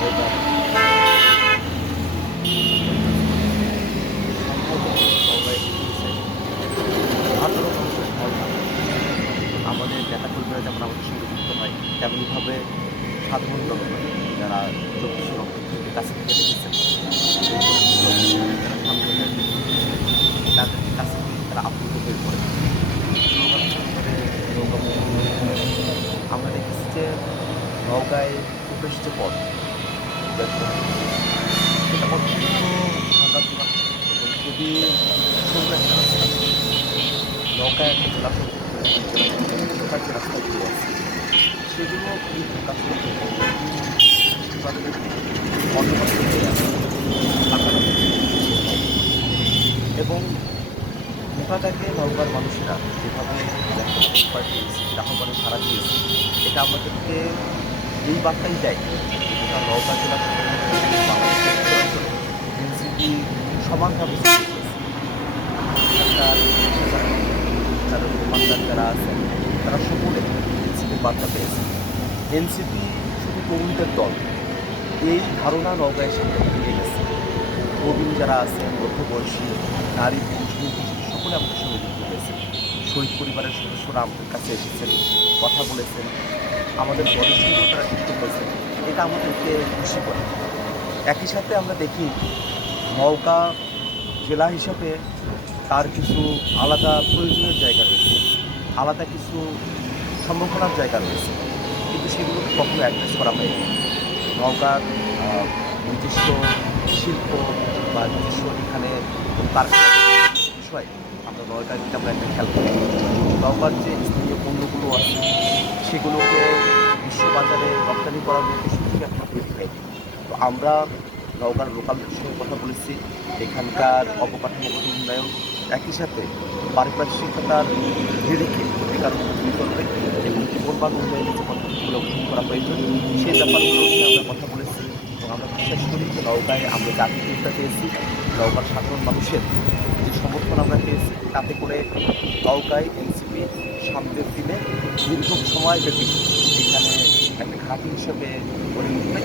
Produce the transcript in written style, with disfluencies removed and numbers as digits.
এবার সাধারণ মানুষের ধারণা আমাদের নেতাকর্মীরা যেমন আমাদের সঙ্গে যুক্ত হয় তেমনইভাবে সাধারণ জনগণ যারা ২৪ নক্ষত্র থেকে কাছে থেকে দেখেছেন এই ২৪ নক্ষত্র যারা সামনে তাদের কাছে তারা আপ্লুত হয়ে পড়ে স্লোগান করে নৌকা আমরা দেখেছি যে নৌকায় প্রবেশ যে পথ সেটা অত্যন্ত ভাঙাচোরা এবং খুবই সুন্দর একটা রাস্তা নৌকায় একটা জলাশয় ছোটার যে রাস্তাগুলো আছে সেগুলো খুবই ভাঙাচোরা এবং গোটাটাকে নৌকার মানুষেরা যেভাবে আহ্বানে সাড়া দিয়েছে এটা আমাদেরকে এই বার্তাই দেয় গোটা নৌকা জেলা এনসিপি সমানভাবে সরকার যারা দোকানদার যারা আছেন তারা সকলে এনসিপির বার্তা পেয়েছে এনসিপি শুধু তরুণদের দল এই ধারণা নৌকায় সামনে ফিরে গেছে প্রবীণ যারা আছেন মধ্যবয়সী নারী পুরুষ সকলে আমাদের সঙ্গে যুক্ত হয়েছে শহীদ পরিবারের সদস্যরা আমাদের কাছে এসেছেন কথা বলেছেন আমাদের দলের সঙ্গেও তারা যুক্ত হয়েছে এটা আমাদেরকে খুশি করে একই সাথে আমরা দেখি নওগাঁ জেলা হিসাবে তার কিছু আলাদা প্রয়োজনীয় জায়গা রয়েছে আলাদা কিছু সম্ভাবনার জায়গা রয়েছে কিন্তু সেগুলোকে কখনো অ্যাড্রেস করা হয়নি নওগাঁর নিজস্ব শিল্প বা নিজস্ব এখানে কারখানা বিষয় আমরা নওগাঁর দিকে আমরা একটা খেয়াল করি নওগাঁর যে স্থানীয় পণ্যগুলো আছে সেগুলোকে বিশ্ববাজারে রপ্তানি করার মতো সুযোগ এখন তৈরি হয়নি তো আমরা নওগাঁর লোকালদের সঙ্গে কথা বলেছি এখানকার অবকাঠামোগত উন্নয়ন একই সাথে পারিপার্শ্বিকতার নিরিখে বেকার দূর করবে এবং জীবনমান উন্নয়নের যে পদ্ধতিগুলো গ্রহণ করা প্রয়োজন সেই ব্যাপারগুলো নিয়ে আমরা কথা বলেছি এবং আমরা বিশ্বাস করি যে নওগাঁয় আমরা জাতীয়তা পেয়েছি নওগাঁর সাধারণ মানুষের যে সমর্থন আমরা পেয়েছি তাতে করে নওগাঁয় এনসিপি সামনের দিনে দীর্ঘ সময় ব্যাপী এখানে একটা ঘাঁটি হিসেবে গড়ে উঠবে